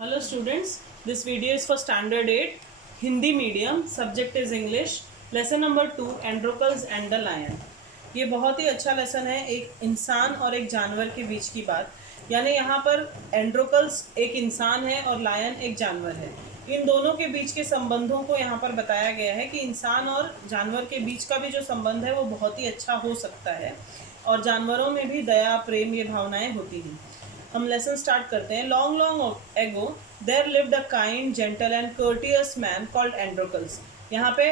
Hello students, this video is for standard 8 Hindi medium, subject is English, lesson number 2 Androcles and the Lion। ये बहुत ही अच्छा lesson है एक इंसान और एक जानवर के बीच की बात। यानी यहाँ पर एंड्रोकल्स एक इंसान है और लायन एक जानवर है। इन दोनों के बीच के संबंधों को यहाँ पर बताया गया है कि इंसान और जानवर के बीच का भी जो संबंध है वो बहुत ही अच्छा हो सकता है और जानवरों में भी दया प्रेम ये भावनाएं होती हैं। हम लेसन स्टार्ट करते हैं। Long long ago there lived a kind gentle and courteous man called Androcles. यहाँ पे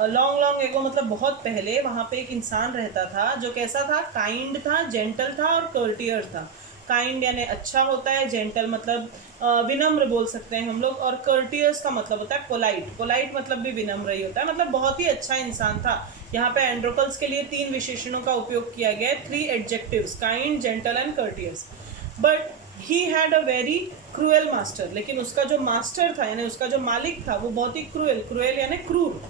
लॉन्ग लॉन्ग एगो मतलब बहुत पहले वहाँ पे एक इंसान रहता था जो कैसा था, काइंड था, जेंटल था और कर्टियस था। काइंड यानी अच्छा होता है, जेंटल मतलब विनम्र बोल सकते हैं हम लोग, और कर्टियस का मतलब होता है पोलाइट। पोलाइट मतलब भी विनम्र ही होता है, मतलब बहुत ही अच्छा इंसान था। यहाँ पे एंड्रोकल्स के लिए 3 विशेषणों का उपयोग किया गया है, 3 adjectives, kind, gentle and courteous. But he had a very cruel master. लेकिन उसका जो मास्टर था यानी उसका जो मालिक था वो बहुत ही क्रूएल, क्रूएल यानी क्रूर,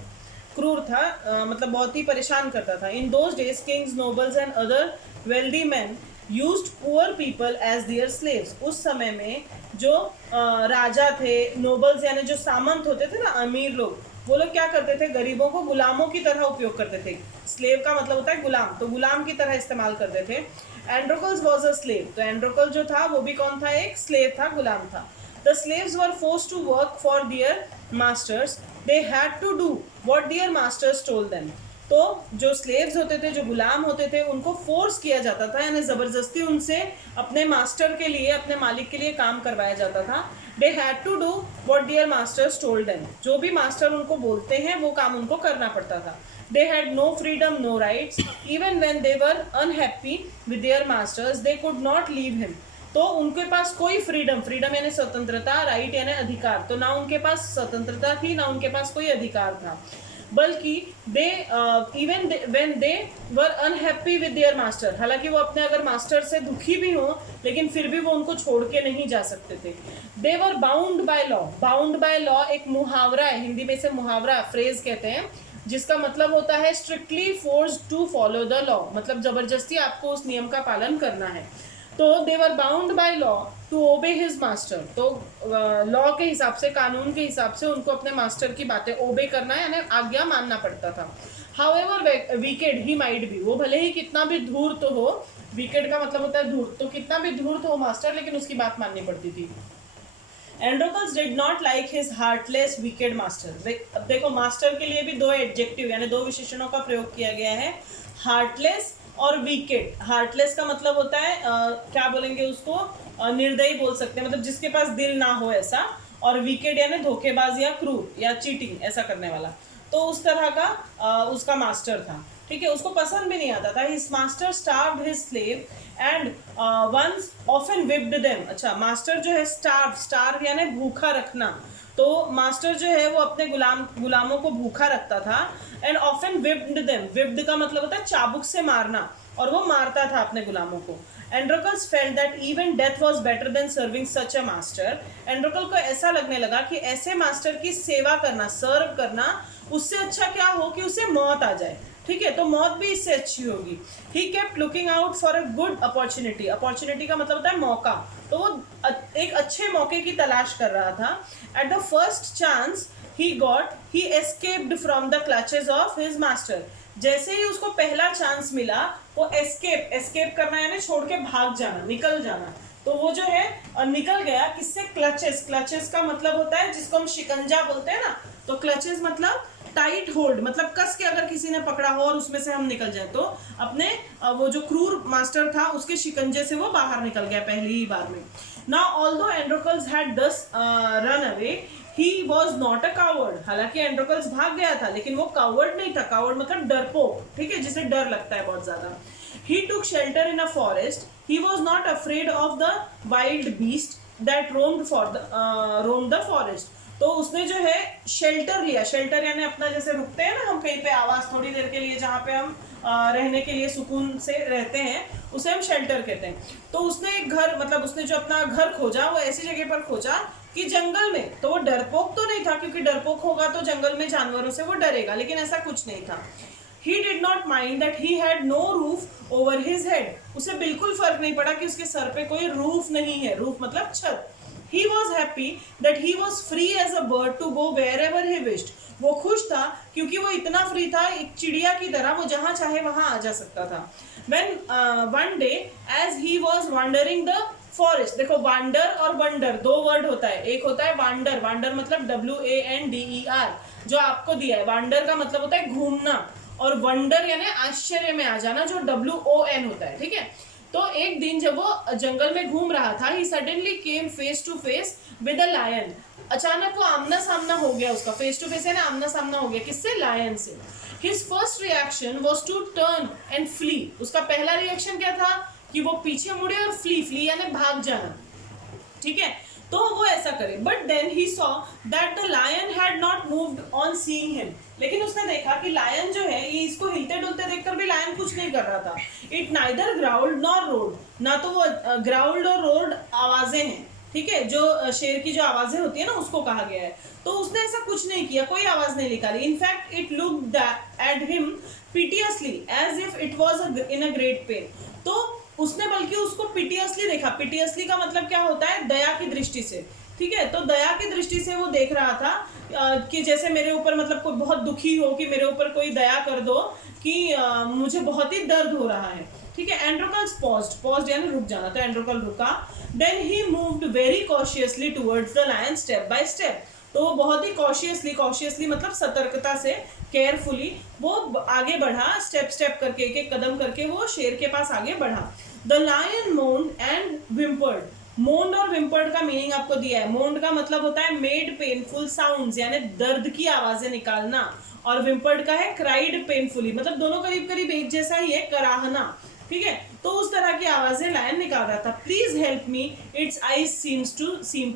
क्रूर था, मतलब बहुत ही परेशान करता था। In those days kings, nobles and other wealthy man used poor people as their slaves. उस समय में जो राजा थे, नोबल्स यानी जो सामंत होते थे ना, अमीर लोग, वो लोग क्या करते थे, गरीबों को गुलामों की तरह उपयोग करते थे। स्लेव का मतलब होता है गुलाम, तो गुलाम की तरह इस्तेमाल करते थे। एंड्रोकल्स वॉज अ स्लेव, तो एंड्रोकल जो था वो भी कौन था, एक स्लेव था, गुलाम था। The slaves were forced to work for their masters, they had to do what their masters told them. तो जो स्लेव्स होते थे, जो गुलाम होते थे, उनको फोर्स किया जाता था यानी ज़बरदस्ती उनसे अपने मास्टर के लिए, अपने मालिक के लिए काम करवाया जाता था। They had to do what their masters told them, जो भी मास्टर उनको बोलते हैं वो काम उनको करना पड़ता था। They had no freedom, no rights, even when they were unhappy with their masters they could not leave him. तो उनके पास कोई फ्रीडम, फ्रीडम यानी स्वतंत्रता, राइट यानी अधिकार, तो ना उनके पास स्वतंत्रता थी ना उनके पास कोई अधिकार था। बल्कि they even when they were unhappy with their master, हालांकि वो अपने अगर मास्टर से दुखी भी हो लेकिन फिर भी वो उनको छोड़ के नहीं जा सकते थे। They were bound by law. Bound by law एक मुहावरा है, हिंदी में से मुहावरा फ्रेज कहते हैं, जिसका मतलब होता है strictly forced to follow the law, मतलब जबरदस्ती आपको उस नियम का पालन करना है। तो they were bound by law to obey his master, तो लॉ के हिसाब से, कानून के हिसाब से उनको अपने मास्टर की बातें ओबे करना यानी आज्ञा मानना पड़ता था। However wicked he might be, वो भले ही कितना भी धूर्त हो, विकेड का मतलब होता है धूर्त, तो कितना भी धूर्त हो मास्टर लेकिन उसकी बात माननी पड़ती थी। Androcles did not like his heartless wicked master. अब देखो, मास्टर के लिए भी 2 एडजेक्टिव यानी 2 विशेषणों का प्रयोग किया गया है, हार्टलेस और वीकेड। हार्टलेस का मतलब होता है क्या बोलेंगे उसको, निर्दयी बोल सकते हैं, मतलब जिसके पास दिल ना हो ऐसा, और वीकेड यानी धोखेबाज या क्रूर या चीटिंग ऐसा करने वाला। तो उस तरह का उसका मास्टर था, ठीक है, उसको पसंद भी नहीं आता था। His master starved his slave and once often whipped them. अच्छा, मास्टर जो है स्टार्व यानी भूखा रखना, तो मास्टर जो है वो अपने गुलामों को भूखा रखता था। And often whipped them, whipped का मतलब होता है चाबुक से मारना, और वो मारता था अपने गुलामों को। Androcles felt that even death was better than serving such a master. Androcles को ऐसा लगने लगा कि ऐसे मास्टर की सेवा करना, सर्व करना, उससे अच्छा क्या हो कि उसे मौत आ जाए, ठीक है, तो मौत भी इससे अच्छी होगी। He kept looking out for a good opportunity. Opportunity का मतलब होता है मौका, तो वो एक अच्छे मौके की तलाश कर रहा था। At the first chance he got, he escaped from the clutches of his master. जैसे ही उसको पहला चांस मिला, वो एस्केप करना यानी छोड़ के भाग जाना, निकल जाना, तो वो जो है निकल गया। किससे, क्लचेस। क्लचेस का मतलब होता है जिसको हम शिकंजा बोलते हैं ना, तो क्लचेस मतलब टाइट होल्ड, मतलब कस के अगर किसी ने पकड़ा हो और उसमें से हम निकल जाए, तो अपने वो जो क्रूर मास्टर था उसके शिकंजे से वो बाहर निकल गया पहली ही बार में। नाउ ऑल्दो एंड्रोकल्स हैड दस run away, he was not a coward. हालांकि एंड्रोकल्स भाग गया था लेकिन वो कावर्ड नहीं था। कावर्ड मतलब डरपोक, ठीक है, जिसे डर लगता है बहुत ज्यादा। He took shelter in a forest, he was not afraid of the wild beast that roamed the forest. तो उसने जो है शेल्टर लिया, शेल्टर यानी अपना, जैसे रुकते हैं ना हम कहीं पे आवाज थोड़ी देर के लिए, जहाँ पे हम रहने के लिए सुकून से रहते हैं, उसे हम शेल्टर कहते हैं। तो उसने एक घर, मतलब उसने जो अपना घर खोजा वो ऐसी जगह पर खोजा कि जंगल में। तो वो डरपोक तो नहीं था, क्योंकि डरपोक होगा तो जंगल में जानवरों से वो डरेगा, लेकिन ऐसा कुछ नहीं था। He did not mind that he had no roof over his head. उसे बिल्कुल फर्क नहीं पड़ा कि उसके सर पे कोई रूफ नहीं है, रूफ मतलब छत, He was happy that he was free as a bird to go wherever he wished. वो खुश था क्योंकि वो इतना फ्री था, एक चिड़िया की तरह वो जहां चाहे वहां आ जा सकता था. When one day as he was wandering the forest, देखो वांडर और वंडर दो वर्ड होता है. एक होता है वांडर, वांडर मतलब WANDER जो आपको दिया है. वांडर का मतलब होता है घूमना, और वंडर यानी आश्चर्य में आ जाना जो WON होता है. ठीक है. तो एक दिन जब वो जंगल में घूम रहा था, he suddenly came face to face with a lion. अचानक वो आमना सामना हो गया उसका. फेस टू फेस है ना, आमना सामना हो गया. किससे? लायन से. His first reaction was to turn and flee. उसका पहला रिएक्शन क्या था कि वो पीछे मुड़े और फ्ली यानी भाग जाना. ठीक है. तो वो ऐसा करे. But then he saw that the lion had not moved on seeing him. लेकिन उसने देखा कि लायन जो है ये इसको हिलते डुलते देखकर भी लायन कुछ नहीं कर रहा था. It neither growled nor roared. ना तो वो ग्राउल्ड और रोड आवाजें हैं. ठीक है. जो शेर की जो आवाजें होती है ना उसको कहा गया है. तो उसने ऐसा कुछ नहीं किया, कोई आवाज नहीं निकाली. In fact it looked at him piteously as if it was in a great pain. तो उसने बल्कि उसको पिटियसली देखा. पिटियसली का मतलब क्या होता है? दया की दृष्टि से. ठीक है. तो दया की दृष्टि से वो देख रहा था कि जैसे मेरे ऊपर मतलब कोई बहुत दुखी हो कि मेरे ऊपर कोई दया कर दो कि मुझे बहुत ही दर्द हो रहा है. ठीक है. एंड्रोकल्स पॉज्ड यानी रुक जाना. तो एंड्रोकल रुका. Then he moved very cautiously towards the lion step by step. तो वो बहुत ही कॉशियसली मतलब सतर्कता से, केयरफुली वो आगे बढ़ा. स्टेप करके, एक एक कदम करके वो शेर के पास आगे बढ़ा. The lion moaned and whimpered. Moaned और विम्पर्ड का मीनिंग आपको दिया है. मोन्ड का मतलब होता है मेड पेनफुल साउंड्स यानी दर्द की आवाजें निकालना, और विम्पर्ड का है क्राइड पेनफुली. मतलब दोनों करीब करीब एक जैसा ही है, कराहना. ठीक है. तो उस तरह की आवाजें लायन निकाल रहा था. Please help me its eyes seem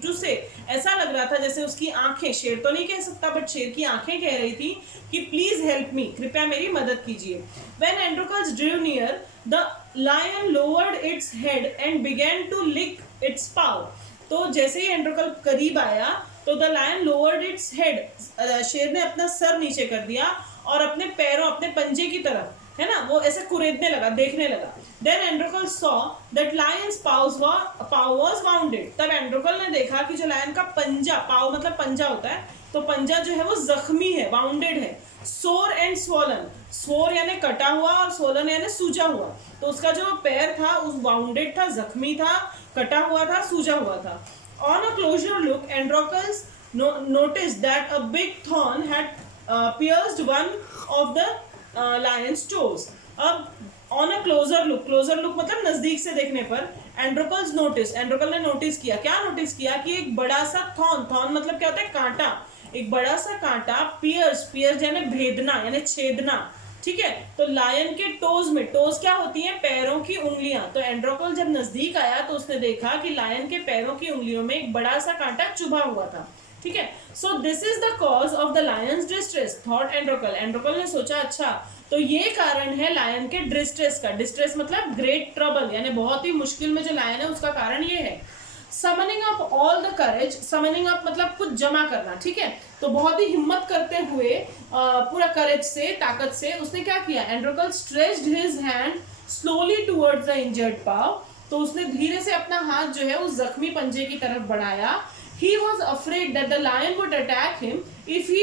to say. ऐसा लग रहा था जैसे उसकी आंखें, शेर तो नहीं कह सकता बट शेर की आंखें कह रही थी कि प्लीज हेल्प मी, कृपया मेरी मदद कीजिए. When Androcles drew near the lion lowered its head and began to lick its paw. तो जैसे ही एंड्रोकल करीब आया तो the lion lowered its head, शेर ने अपना सर नीचे कर दिया और अपने पैरों, अपने पंजे की तरफ है ना, वो ऐसे कुरेदने लगा, देखने लगा. Then Androcles saw that lion's paw was wounded. तब एंड्रोकल ने देखा कि जो लायन का पंजा, पाव मतलब पंजा होता है, तो पंजा जो है वो जख्मी है, वाउंडेड है. सोर एंड स्वॉलन. सोर यानी कटा हुआ और स्वॉलन यानी सूजा हुआ. तो उसका जो पैर था उस वाउंडेड था, जख्मी था, कटा हुआ था, सूजा हुआ था. On a closer look Androcles noticed that a big thorn had pierced one of the lion's toes. अब ऑन अ क्लोजर लुक मतलब नजदीक से देखने पर एंड्रोकल ने नोटिस किया. क्या नोटिस किया? कि एक बड़ा सा थॉर्न मतलब क्या होता है? कांटा. एक बड़ा सा कांटा पियर्स यानी भेदना यानी छेदना. ठीक है. तो लायन के टोज में, टोज क्या होती हैं? पैरों की उंगलियां. तो एंड्रोकल जब नजदीक आया तो उसने देखा कि लायन के पैरों की उंगलियों में एक बड़ा सा कांटा चुभा हुआ था. ठीक है. So this is the cause of the lion's distress, thought Androcles ने सोचा अच्छा तो ये कारण है लायन के डिस्ट्रेस का. डिस्ट्रेस मतलब ग्रेट ट्रबल यानी बहुत ही मुश्किल में जो लायन है उसका कारण ये है. Summoning up all the courage. Summoning up मतलब कुछ जमा करना. ठीक है. तो बहुत ही हिम्मत करते हुए पूरा करेज से, ताकत से उसने क्या किया? Androcles stretched his hand slowly towards the injured paw. तो उसने धीरे से अपना हाथ जो है उस जख्मी पंजे की तरफ बढ़ाया. He was afraid that the lion would attack him if he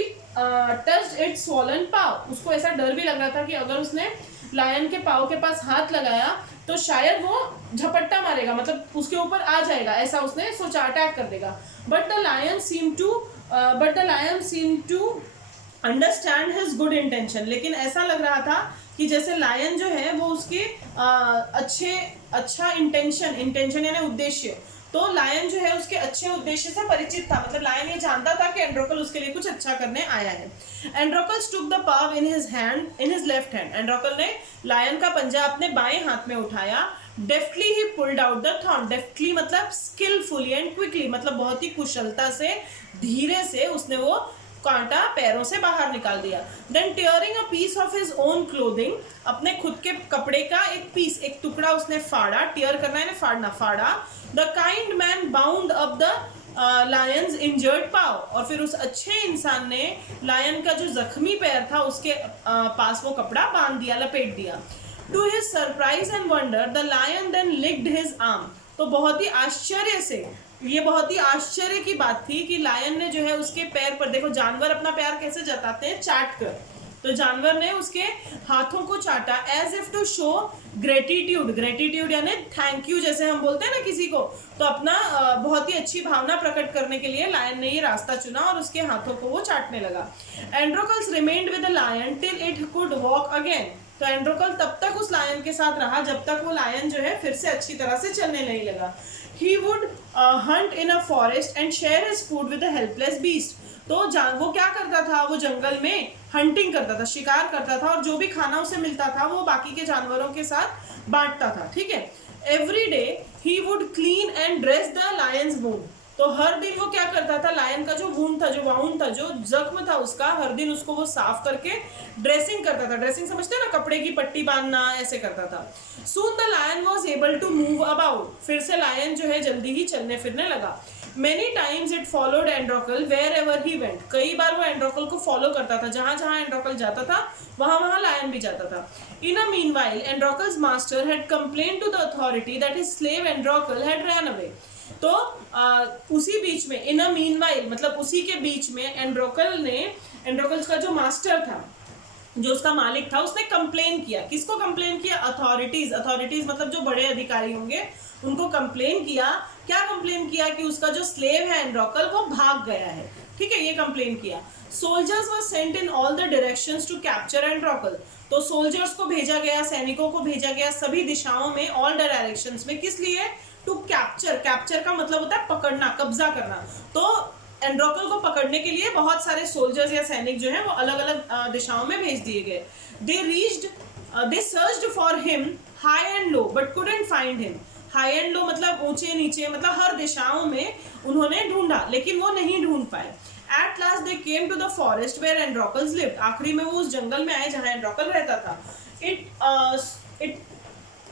touched its swollen paw. उसको ऐसा डर भी लग रहा था कि अगर उसने लायन के पाव के पास हाथ लगाया तो शायद वो झपट्टा मारेगा, मतलब उसके ऊपर आ जाएगा, ऐसा उसने सोचा, अटैक कर देगा. But the lion seemed to understand his good intention. लेकिन ऐसा लग रहा था कि जैसे लायन जो है वो उसके अच्छा इंटेंशन यानी उद्देश्य. तो लायन जो है उसके अच्छे उद्देश्य से परिचित था. मतलब लायन ये जानता था कि एंड्रोकल उसके लिए कुछ अच्छा करने आया है. एंड्रोकल took the paw in his left hand. एंड्रोकल ने लायन का पंजा अपने बाएं हाथ में उठाया. Deftly he pulled out the thorn. Deftly मतलब skillfully and quickly मतलब बहुत ही कुशलता से, धीरे से उसने वो कांटा पैरों से बाहर निकाल दिया. Then tearing a piece of his own clothing, अपने खुद के कपड़े का एक टुकड़ा उसने फाड़ा. टीयर करना है ना, फाड़ा. The kind man bound up the lion's injured paw. और फिर उस अच्छे इंसान ने लायन का जो जख्मी पैर था उसके पास वो कपड़ा बांध दिया, लपेट दिया. To his surprise and wonder, the lion then licked his arm. तो बहुत ही आश्चर्य से ये बहुत ही आश्चर्य की बात थी कि लायन ने जो है उसके पैर पर, देखो जानवर अपना प्यार कैसे जताते हैं, चाट कर, तो जानवर ने उसके हाथों को चाटा as if to show gratitude, gratitude यानी थैंक यू जैसे हम बोलते हैं ना किसी को, तो अपना बहुत ही अच्छी भावना प्रकट करने के लिए लायन ने ये रास्ता चुना और उसके हाथों को वो चाटने लगा। Androcles remained with the lion till it could walk again, तो एंड्रोकल तब तक उस लायन के साथ रहा जब तक वो लायन जो है फिर से अच्छी तरह से चलने नहीं लगा। He would hunt in a forest and share his food with a helpless beast, तो वो क्या करता था, वो जंगल में हंटिंग करता था, शिकार करता था, और जो भी खाना उसे मिलता था वो बाकी के जानवरों के साथ बांटता था, ठीक है। Every day he would clean and dress the Lions wound, तो हर दिन वो क्या करता था, लायन का जो वुंड था, जो वाउंड था, जो जख्म था उसका, हर दिन उसको वो साफ करके ड्रेसिंग करता था। ड्रेसिंग समझते हैं ना, कपड़े की पट्टी बांधना, ऐसे करता था। Soon the lion was able to move about, फिर से लायन जो है जल्दी ही चलने फिरने लगा। Many times it followed Androcles wherever he went, कई बार वो एंड्रोकल को फॉलो करता था, जहां जहां एंड्रोकल जाता था वहां वहां लायन भी जाता था। In a meanwhile Androcles master had complain to the authority that his slave Androcles had run away, तो उसी बीच में, इन अ मीनवाइल मतलब उसी के बीच में, एंड्रोकल्स का जो मास्टर था, जो उसका मालिक था, उसने कंप्लेन किया। किसको कंप्लेन किया? अथॉरिटीज, अथॉरिटीज मतलब जो बड़े अधिकारी होंगे उनको कंप्लेन किया। क्या कंप्लेन किया? कि उसका जो स्लेव है एंड्रोकल वो भाग गया है, ठीक है, ये कंप्लेन किया। Soldiers were sent in all the directions to capture Androcles, तो सोल्जर्स को भेजा गया, सैनिकों को भेजा गया सभी दिशाओं में, ऑल डायरेक्शंस में, किस लिए? टू कैप्चर, कैप्चर का मतलब होता है पकड़ना, कब्जा करना, तो एंड्रोकल को पकड़ने के लिए बहुत सारे सोल्जर्स या सैनिक जो हैं वो अलग अलग दिशाओं में भेज दिए गए। They searched for him high and low but couldn't find him, high and low मतलब ऊंचे नीचे, मतलब हर दिशाओं में उन्होंने ढूंढा लेकिन वो नहीं ढूंढ पाए। At last they came to the forest where Androcles lived, आखिरी में वो उस जंगल में आए जहां एंड्रोकल रहता था।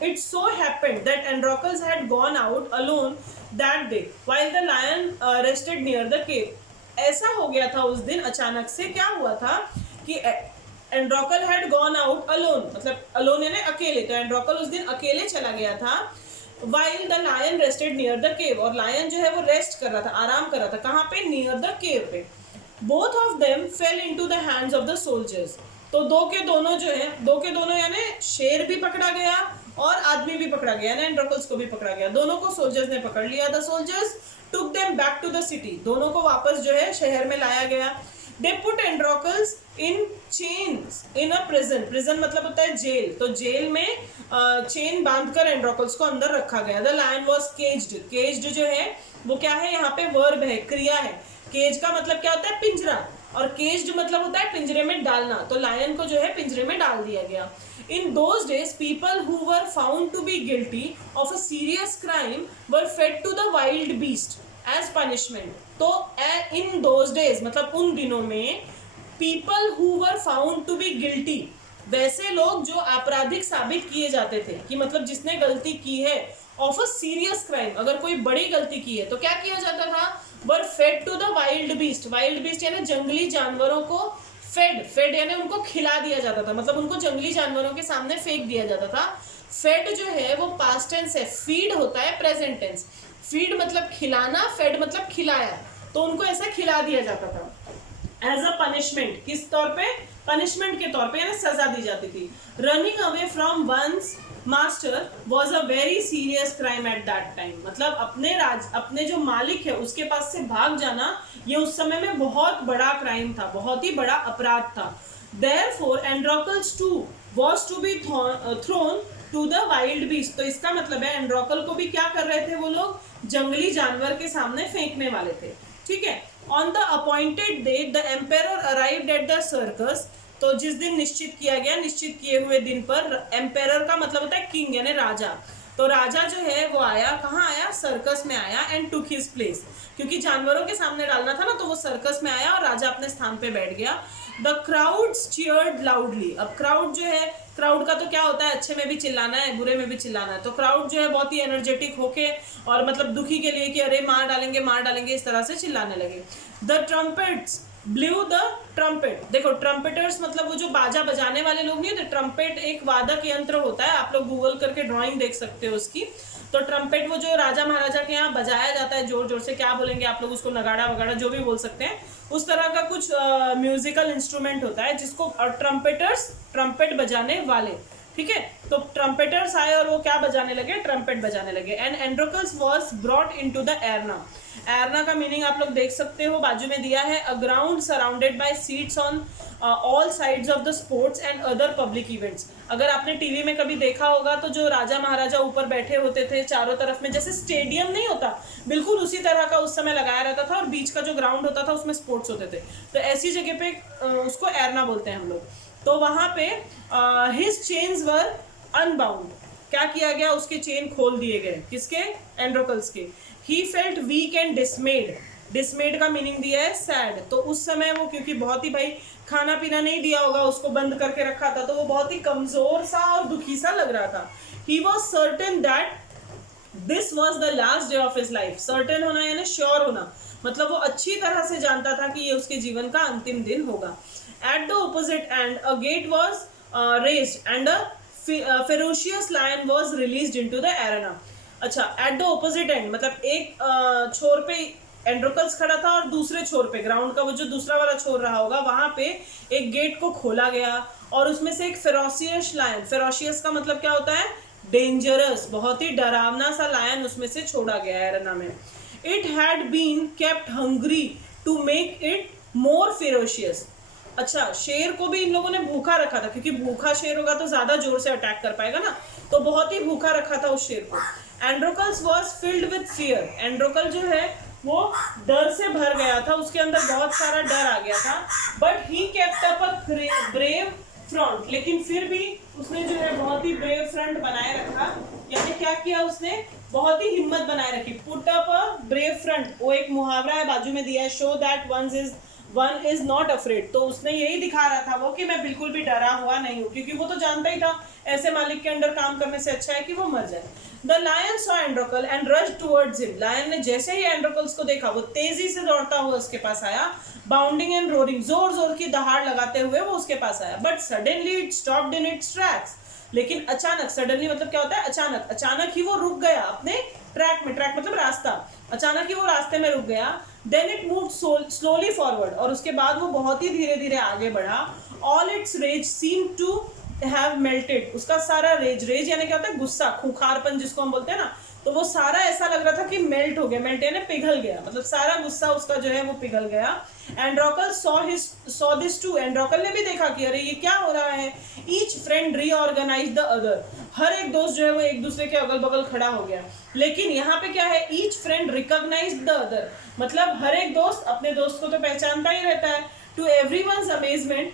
It so happened that Androcles had gone out alone that day, while the lion rested near the cave. ऐसा हो गया था उस दिन, अचानक से क्या हुआ था कि एंड्रोकल had gone out alone, मतलब alone यानी अकेले, तो एंड्रोकल उस दिन अकेले चला गया था। while the lion rested near the cave, और लायन जो है वो रेस्ट कर रहा था, आराम कर रहा था, कहाँ पे? near the cave पे। both of them fell into the hands of the soldiers, तो दो के दोनों जो है, दो के दोनों यानी शेर भी पकड़ा गया और आदमी भी पकड़ा गया ना, एंड्रोकल्स को भी पकड़ा गया, दोनों को सोल्जर्स ने पकड़ लिया। The soldiers took them back to the city, दोनों को वापस जो है शहर में लाया गया। They put Androcles in chains in a prison, prison मतलब होता है जेल, तो जेल में चेन बांधकर एंड्रोकल्स को अंदर रखा गया। The lion was caged, caged जो है वो क्या है, यहाँ पे वर्ब है, क्रिया है। केज का मतलब क्या होता है? पिंजरा, और केज्ड मतलब होता है पिंजरे में डालना, तो लायन को जो है पिंजरे में डाल दिया गया। In those days, people who were found to be guilty of a serious crime were fed to the wild beast as punishment. तो in those days मतलब उन दिनों में people who were found to be guilty, वैसे लोग जो आपराधिक साबित किए जाते थे, कि मतलब जिसने गलती की है, of a serious crime, अगर कोई बड़ी गलती की है तो क्या किया जाता था? were fed to the wild beast, wild beast यानी जंगली जानवरों को फेड यानी उनको खिला दिया जाता था, मतलब उनको जंगली जानवरों के सामने फेंक दिया जाता था। फेड जो है वो पास्ट टेंस है, फीड होता है प्रेजेंट टेंस। फीड मतलब खिलाना, फेड मतलब खिलाया, तो उनको ऐसा खिला दिया जाता था एज अ पनिशमेंट। किस तौर पे? पनिशमेंट के तौर पे, यानी सजा दी जाती थी। Running away from one's master was a very serious crime at that time, मतलब अपने जो मालिक है उसके पास से भाग जाना, ये उस समय में बहुत बड़ा क्राइम था, बहुत ही बड़ा अपराध था। Therefore, Androcles too was to be thrown to the wild beast, तो इसका मतलब है एंड्रोकल को भी क्या कर रहे थे वो लोग? जंगली जानवर के सामने फेंकने वाले थे, ठीक है। On the appointed date, the emperor arrived at the circus, तो जिस दिन निश्चित किया गया, निश्चित किए हुए दिन पर, एम्पेरर का मतलब होता है किंग यानी राजा, तो राजा जो है वो आया, कहाँ आया? सर्कस में आया। एंड टुक हिज प्लेस, क्योंकि जानवरों के सामने डालना था ना, तो वो सर्कस में आया और राजा अपने स्थान पे बैठ गया। द क्राउड्स चीयर्ड लाउडली, अब क्राउड जो है, क्राउड का तो क्या होता है? अच्छे में भी चिल्लाना है, बुरे में भी चिल्लाना है, तो क्राउड जो है बहुत ही एनर्जेटिक होके और मतलब दुखी के लिए कि अरे मार डालेंगे, इस तरह से चिल्लाने लगे। The trumpets blue the trumpet, देखो ट्रम्पेटर्स मतलब वो जो बाजा बजाने वाले लोग नहीं होते, ट्रम्पेट एक वादक यंत्र होता है, आप लोग गूगल करके ड्राइंग देख सकते हो उसकी। तो ट्रम्पेट वो जो राजा महाराजा के यहाँ बजाया जाता है जोर जोर से, क्या बोलेंगे आप लोग उसको, नगाड़ा वगाड़ा जो भी बोल सकते हैं, उस तरह का कुछ म्यूजिकल इंस्ट्रूमेंट होता है जिसको ट्रम्पेटर्स, ट्रम्पेट बजाने वाले, ठीक है। तो ट्रम्पेटर्स आए और वो क्या बजाने लगे, ट्रम्पेट बजाने लगे। And Androcles was brought into the arena. Arena का मीनिंग आप लोग देख सकते हो, बाजू में दिया है, a ground surrounded by seats on all sides of the sports and other public events. अगर आपने टीवी में कभी देखा होगा तो जो राजा महाराजा ऊपर बैठे होते थे चारों तरफ में, जैसे स्टेडियम नहीं होता, बिल्कुल उसी तरह का उस समय लगाया रहता था और बीच का जो ग्राउंड होता था उसमें स्पोर्ट्स होते थे। तो ऐसी जगह पे उसको एरना बोलते हैं हम लोग। तो वहां पे हिज चेन्स वर अनबाउंड, क्या किया गया, उसके चेन खोल दिए गए, किसके, एंड्रोकल्स के। He felt weak and dismayed, dismayed का मीनिंग दिया है सैड। तो उस समय वो क्योंकि बहुत ही भाई खाना पीना नहीं दिया होगा, उसको बंद करके रखा था, तो वो बहुत ही कमजोर सा और दुखी सा लग रहा था। He was certain that this was the last day of his life. Certain होना यानी श्योर होना, मतलब वो अच्छी तरह से जानता था कि ये उसके जीवन का अंतिम दिन होगा। At the opposite end, a gate was raised and a ferocious lion was released into the arena. अच्छा, at the opposite end मतलब एक छोर पे एंड्रोकल्स खड़ा था और दूसरे छोर पे, ग्राउंड का वो जो दूसरा वाला छोर रहा होगा, वहां पे एक गेट को खोला गया और उसमें से एक फेरोशियस लायन, फेरोशियस का मतलब क्या होता है, डेंजरस, बहुत ही डरावना सा लायन उसमें से छोड़ा गया एरेना में। It had been kept hungry to make it more ferocious. अच्छा, शेर को भी इन लोगों ने भूखा रखा था, क्योंकि भूखा शेर होगा तो ज्यादा जोर से अटैक कर पाएगा ना, तो बहुत ही भूखा रखा था उस शेर को। एंड्रोकल्स वॉज फिल्ड विथ फियर, एंड्रोकल जो है वो डर से भर गया था, उसके अंदर बहुत सारा डर आ गया था। But he kept up a brave front, लेकिन फिर भी उसने जो है बहुत ही ब्रेव फ्रंट बनाए रखा, यानी क्या किया उसने, बहुत ही हिम्मत बनाए रखी। Put up a brave front, वो एक मुहावरा है बाजू में दिया है, show that one is not afraid. तो उसने यही दिखा रहा था वो कि मैं बिल्कुल भी डरा हुआ नहीं हूँ, क्योंकि वो तो जानता ही था ऐसे मालिक के अंडर काम करने से अच्छा है कि वो मर जाए। The lion saw Androcles and rush towards him, lion ने जैसे ही एंड्रोकल्स को देखा वो तेजी से दौड़ता हुआ उसके पास आया, बाउंडिंग एंड रोरिंग, जोर जोर की दहाड़ लगाते हुए वो उसके पास आया। But suddenly it stopped in its tracks, लेकिन अचानक, सडनली मतलब क्या होता है, अचानक, अचानक ही वो रुक गया अपने ट्रैक में, ट्रैक मतलब रास्ता, अचानक ही वो रास्ते में रुक गया। Then it move slowly forward, और उसके बाद वो बहुत ही धीरे धीरे आगे बढ़ा। All its rage seem to have melted, उसका सारा रेज, रेज यानी क्या होता है, गुस्सा, खूंखारपन जिसको हम बोलते हैं ना, तो वो सारा ऐसा लग रहा था कि मेल्ट हो गया, मेल्ट यानी पिघल गया, मतलब सारा गुस्सा उसका जो है वो पिघल गया। एंड्रोकल सॉ दिस टू, एंड्रोकल ने भी देखा कि अरे ये क्या हो रहा है। Each friend reorganise the other, हर एक दोस्त जो है वो एक दूसरे के अगल बगल खड़ा हो गया। लेकिन यहाँ पे क्या है, each friend recognize the other, मतलब हर एक दोस्त अपने दोस्त को तो पहचानता ही रहता है। टू एवरीवन्स अमेजमेंट,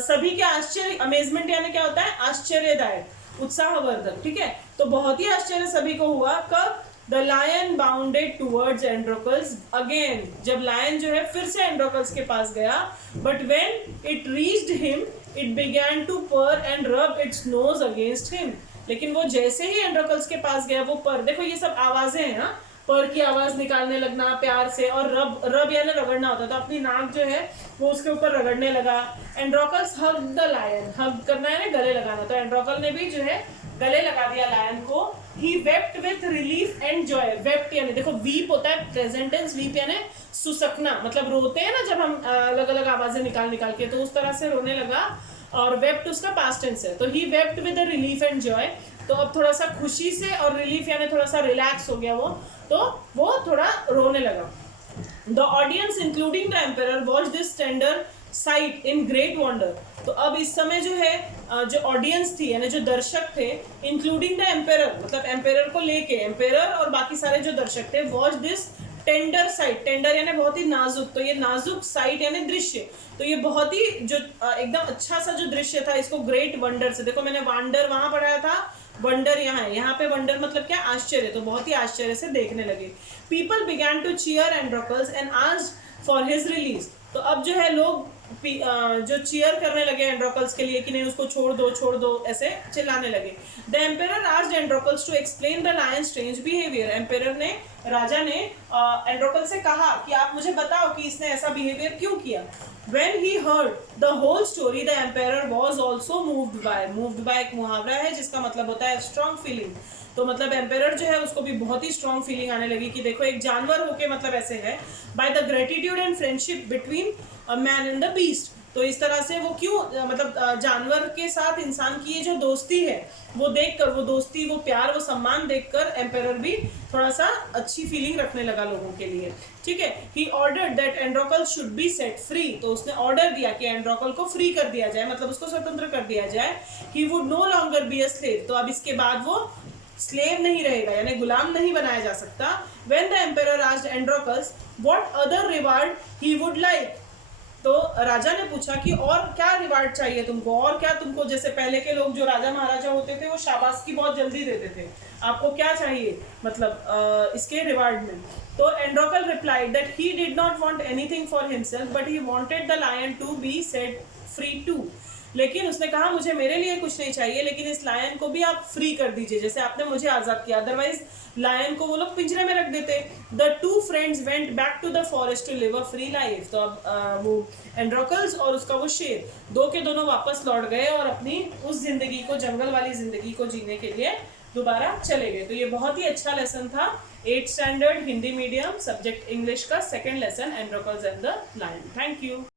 सभी के आश्चर्य, अमेजमेंट यानी क्या होता है, आश्चर्यदायक, उत्साहवर्धक, ठीक है। तो बहुत ही आश्चर्य सभी को हुआ। कब, the lion bounded towards Androcles again, जब लायन जो है फिर से एंड्रोकल्स के पास गया। But when it reached him it began to purr and rub its nose against him, लेकिन वो जैसे ही एंड्रोकल्स के पास गया, वो पर, देखो ये सब आवाजें हैं, हाँ, पर की आवाज निकालने लगना प्यार से, और रब, रब यानी रगड़ना होता, तो अपनी नाक जो है वो उसके ऊपर रगड़ने लगा। एंड्रोकल्स हग द लायन, हग करना है ना, गले लगाना, तो एंड्रोकल ने भी जो है गले लगा दिया लायन को। He wept with relief and joy, wept यानी देखो वीप होता है प्रेजेंट टेंस, वीप यानी सुसकना, मतलब रोते हैं ना जब हम अलग अलग आवाजें निकाल निकाल के, तो उस तरह से रोने लगा। और वेप्ट उसका पास्ट टेंस है, तो he wept with relief and joy, तो अब थोड़ा सा खुशी से, और रिलीफ यानी थोड़ा सा रिलैक्स हो गया वो, तो वो थोड़ा रोने लगा। The audience including the emperor watch this tender site in great wonder, तो अब इस समय जो है जो ऑडियंस थी यानी जो दर्शक थे, इंक्लूडिंग द एम्पेरर मतलब एम्पेरर को लेके, एम्पेरर और बाकी सारे जो दर्शक थे, watch this tender site, tender यानी बहुत ही नाजुक, तो ये नाजुक, साइट यानी दृश्य, तो ये बहुत ही जो एकदम अच्छा सा जो दृश्य था, इसको ग्रेट वंडर से, देखो मैंने वंडर वहां पढ़ाया था, वंडर यहाँ है, यहाँ पे वंडर मतलब क्या, आश्चर्य, तो बहुत ही आश्चर्य से देखने लगे। People began to cheer Androcles and asked for his release, तो अब जो है लोग जो चीयर करने लगे एंड्रोकल्स के लिए कि नहीं उसको छोड़ दो ऐसे चिल्लाने लगे। The emperor asked Androcles to explain the lion strange behaviour, emperor ने, राजा ने एंड्रोकल से कहा कि आप मुझे बताओ कि इसने ऐसा बिहेवियर क्यों किया। When he heard the whole story, the emperor was also moved by एक मुहावरा है जिसका मतलब होता है strong feeling, तो तो मतलब एम्पेरर जो है उसको भी बहुत ही स्ट्रॉन्ग फीलिंग आने लगी कि देखो एक जानवर होके मतलब ऐसे है, by the gratitude and friendship between a man and the beast. तो इस तरह से वो क्यों मतलब जानवर के साथ इंसान की ये जो दोस्ती है वो देखकर, वो दोस्ती, वो प्यार, वो सम्मान देखकर एम्पेरर भी थोड़ा सा अच्छी फीलिंग रखने लगा लोगों के लिए। ठीक है, he ordered that Androcles should be set free. तो उसने ऑर्डर दिया कि एंड्रोकल को फ्री कर दिया जाए, मतलब उसको स्वतंत्र कर दिया जाए। He would know longer be a slave. तो अब इसके बाद वो स्लेव नहीं रहेगा, यानी गुलाम नहीं बनाया जा सकता। When the emperor asked Androcles what other reward he would like. तो राजा ने पूछा कि और क्या रिवार्ड चाहिए तुमको, और क्या तुमको, जैसे पहले के लोग जो राजा महाराजा होते थे वो शाबाशी बहुत जल्दी देते थे, आपको क्या चाहिए मतलब इसके रिवार्ड में। तो Androcles replied that he did not want anything for himself but he wanted the lion to be set free too. लेकिन उसने कहा मुझे मेरे लिए कुछ नहीं चाहिए, लेकिन इस लायन को भी आप फ्री कर दीजिए, जैसे आपने मुझे आजाद किया, अदरवाइज लायन को वो लोग पिंजरे में रख देते। The two friends went back to the forest to live a free life. तो अब वो एंड्रोकल्स और उसका वो शेर दो के दोनों वापस लौट गए और अपनी उस जिंदगी को, जंगल वाली जिंदगी को जीने के लिए दोबारा चले गए। तो ये बहुत ही अच्छा लेसन था, 8th standard Hindi medium, subject English का second lesson, Androcles and the lion. Thank you.